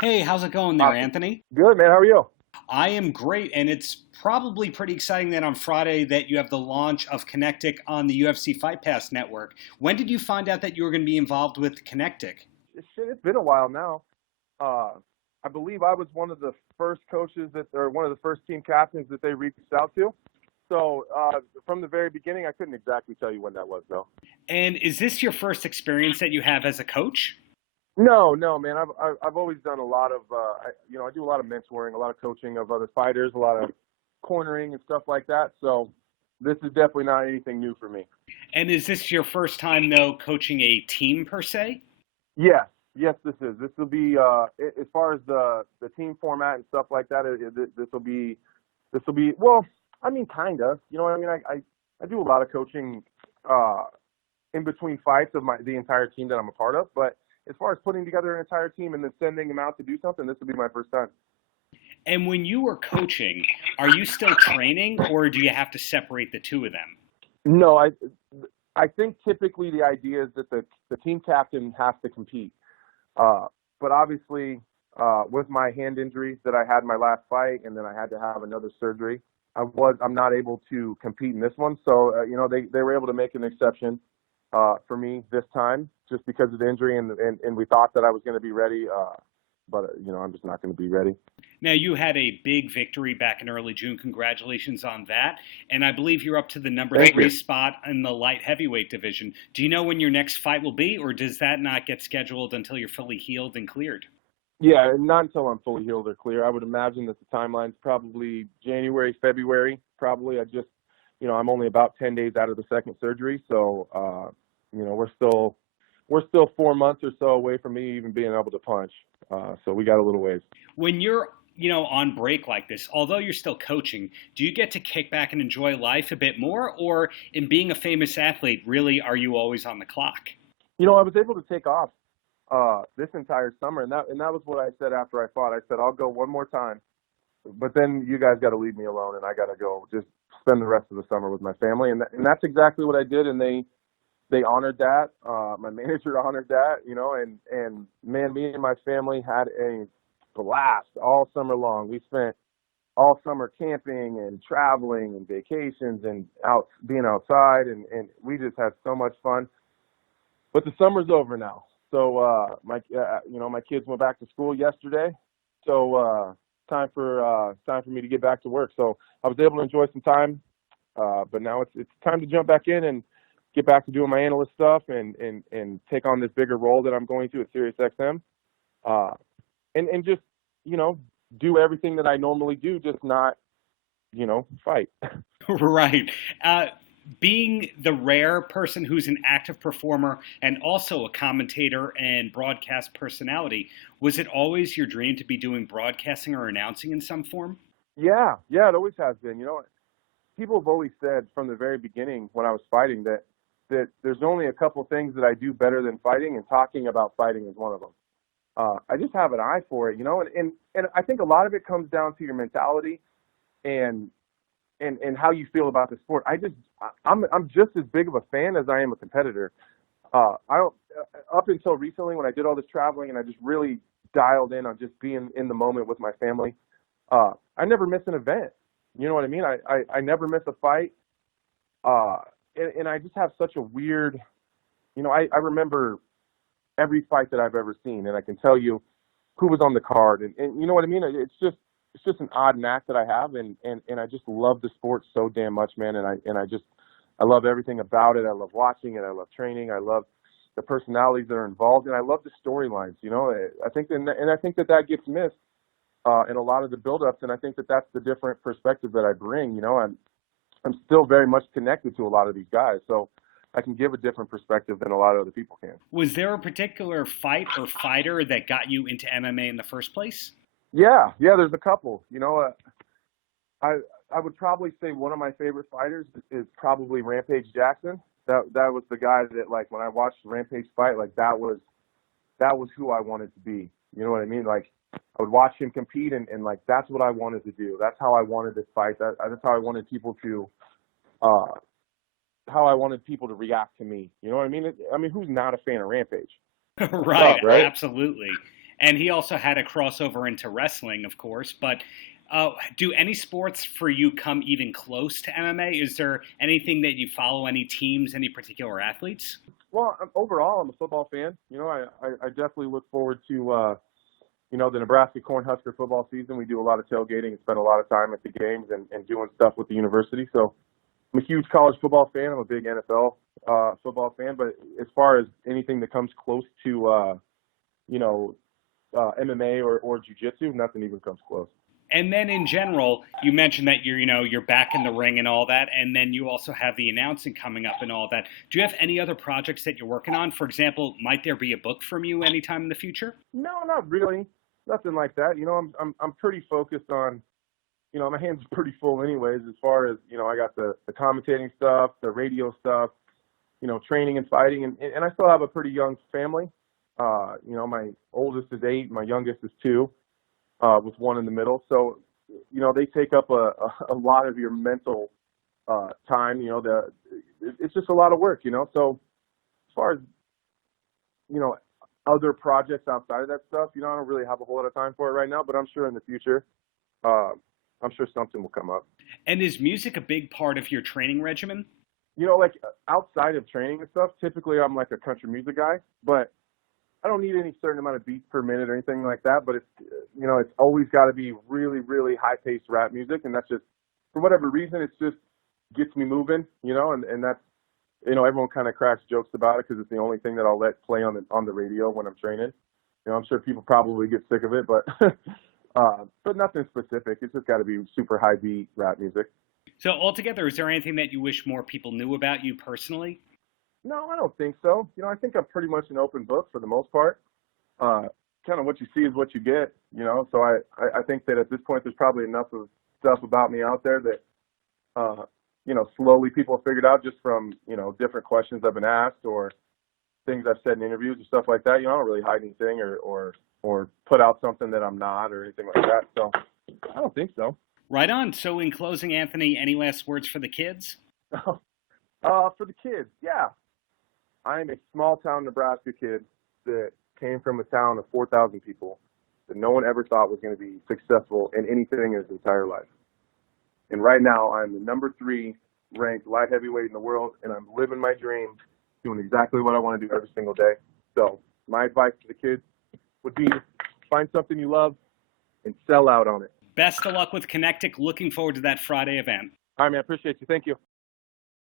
Hey, how's it going there, Awesome. Anthony? Good, man. How are you? I am great, and it's probably pretty exciting that on Friday that you have the launch of Kinetic on the UFC Fight Pass network. When did you find out that you were going to be involved with Kinetic? It's been a while now. Uh, I believe I was one of the first coaches or one of the first team captains that they reached out to. So from the very beginning, I couldn't exactly tell you when that was, though. And is this your first experience that you have as a coach? No, man. I've always done a lot of I do a lot of mentoring, a lot of coaching of other fighters, a lot of cornering and stuff like that. So this is definitely not anything new for me. And is this your first time, though, coaching a team per se? Yes, yes, this is. This will be as far as the team format and stuff like that. This will be well. I mean, kind of. You know what I mean? I do a lot of coaching uh, in between fights of the entire team that I'm a part of. But as far as putting together an entire team and then sending them out to do something, this will be my first time. And when you were coaching, are you still training, or do you have to separate the two of them? No, I think typically the idea is that the team captain has to compete. But obviously, with my hand injuries that I had in my last fight, and then I had to have another surgery, I'm not able to compete in this one. So they were able to make an exception for me this time, just because of the injury, and we thought that I was going to be ready. But I'm just not going to be ready. Now, you had a big victory back in early June. Congratulations on that. And I believe you're up to the number Thank three you. spot in the light heavyweight division. Do you know when your next fight will be, or does that not get scheduled until you're fully healed and cleared? Yeah, not until I'm fully healed or clear. I would imagine that the timeline's probably January, February. Probably. I'm only about 10 days out of the second surgery, so we're still 4 months or so away from me even being able to punch. So we got a little ways. When you're on break like this, although you're still coaching, do you get to kick back and enjoy life a bit more? Or in being a famous athlete, really, are you always on the clock? I was able to take off this entire summer, and that was what I said after I fought. I said I'll go one more time, but then you guys got to leave me alone, and I got to go just spend the rest of the summer with my family, and that's exactly what I did, and they honored that. My manager honored that, and man, me and my family had a blast all summer long. We spent all summer camping and traveling and vacations and out being outside, and we just had so much fun. But the summer's over now. So my kids went back to school yesterday. So time for me to get back to work. So I was able to enjoy some time, but now it's time to jump back in and get back to doing my analyst stuff and take on this bigger role that I'm going to at SiriusXM. And just do everything that I normally do, just not fight. Right. Being the rare person who's an active performer and also a commentator and broadcast personality, was it always your dream to be doing broadcasting or announcing in some form? Yeah, it always has been. People have always said from the very beginning when I was fighting that there's only a couple things that I do better than fighting, and talking about fighting is one of them. I just have an eye for it, and I think a lot of it comes down to your mentality and how you feel about the sport. I'm just as big of a fan as I am a competitor. I don't Up until recently when I did all this traveling and I just really dialed in on just being in the moment with my family. I never miss an event. You know what I mean? I never miss a fight. And I just have such a weird, I remember every fight that I've ever seen, and I can tell you who was on the card, and you know what I mean? It's just an odd knack that I have, and I just love the sport so damn much, man. I love everything about it. I love watching it. I love training. I love the personalities that are involved, and I love the storylines. I think that gets missed in a lot of the build-ups, and I think that that's the different perspective that I bring. I'm still very much connected to a lot of these guys, so I can give a different perspective than a lot of other people can. Was there a particular fight or fighter that got you into MMA in the first place? Yeah, there's a couple. I I would probably say one of my favorite fighters is probably Rampage Jackson. That was the guy that, like, when I watched Rampage fight, like that was who I wanted to be. You know what I mean? Like, I would watch him compete, and like that's what I wanted to do. That's how I wanted this fight. That's how I wanted people to uh react to me. You know what I mean? I mean, who's not a fan of Rampage? That's Right, tough, right? absolutely. And he also had a crossover into wrestling, of course. But do any sports for you come even close to MMA? Is there anything that you follow, any teams, any particular athletes? Well, overall, I'm a football fan. I definitely look forward to, the Nebraska Cornhusker football season. We do a lot of tailgating and spend a lot of time at the games and doing stuff with the university. So I'm a huge college football fan. I'm a big NFL football fan. But as far as anything that comes close to, MMA or jiu-jitsu, nothing even comes close. And then in general, you mentioned that you're back in the ring and all that, and then you also have the announcing coming up and all that. Do you have any other projects that you're working on? For example, might there be a book from you anytime in the future? No, not really. Nothing like that. I'm pretty focused on, my hands are pretty full anyways, as far as, I got the commentating stuff, the radio stuff, training and fighting, and I still have a pretty young family. My oldest is 8, my youngest is 2. With one in the middle. So, they take up a lot of your mental time. It's just a lot of work, So as far as, other projects outside of that stuff, I don't really have a whole lot of time for it right now, but I'm sure in the future, I'm sure something will come up. And is music a big part of your training regimen? Like outside of training and stuff, typically I'm like a country music guy, but I don't need any certain amount of beats per minute or anything like that, but it's, it's always got to be really, really high-paced rap music, and that's just, for whatever reason, it just gets me moving, and that's, everyone kind of cracks jokes about it because it's the only thing that I'll let play on the radio when I'm training. I'm sure people probably get sick of it, but nothing specific. It's just got to be super high-beat rap music. So altogether, is there anything that you wish more people knew about you personally? No, I don't think so. I think I'm pretty much an open book for the most part. Kind of what you see is what you get, So I think that at this point there's probably enough of stuff about me out there that, slowly people have figured out just from, different questions I've been asked or things I've said in interviews and stuff like that. I don't really hide anything or put out something that I'm not or anything like that. So I don't think so. Right on. So in closing, Anthony, any last words for the kids? For the kids, yeah. I'm a small-town Nebraska kid that came from a town of 4,000 people that no one ever thought was going to be successful in anything in his entire life. And right now, I'm the number 3 ranked light heavyweight in the world, and I'm living my dream, doing exactly what I want to do every single day. So my advice to the kids would be find something you love and sell out on it. Best of luck with Kinetic. Looking forward to that Friday event. All right, man. Appreciate you. Thank you.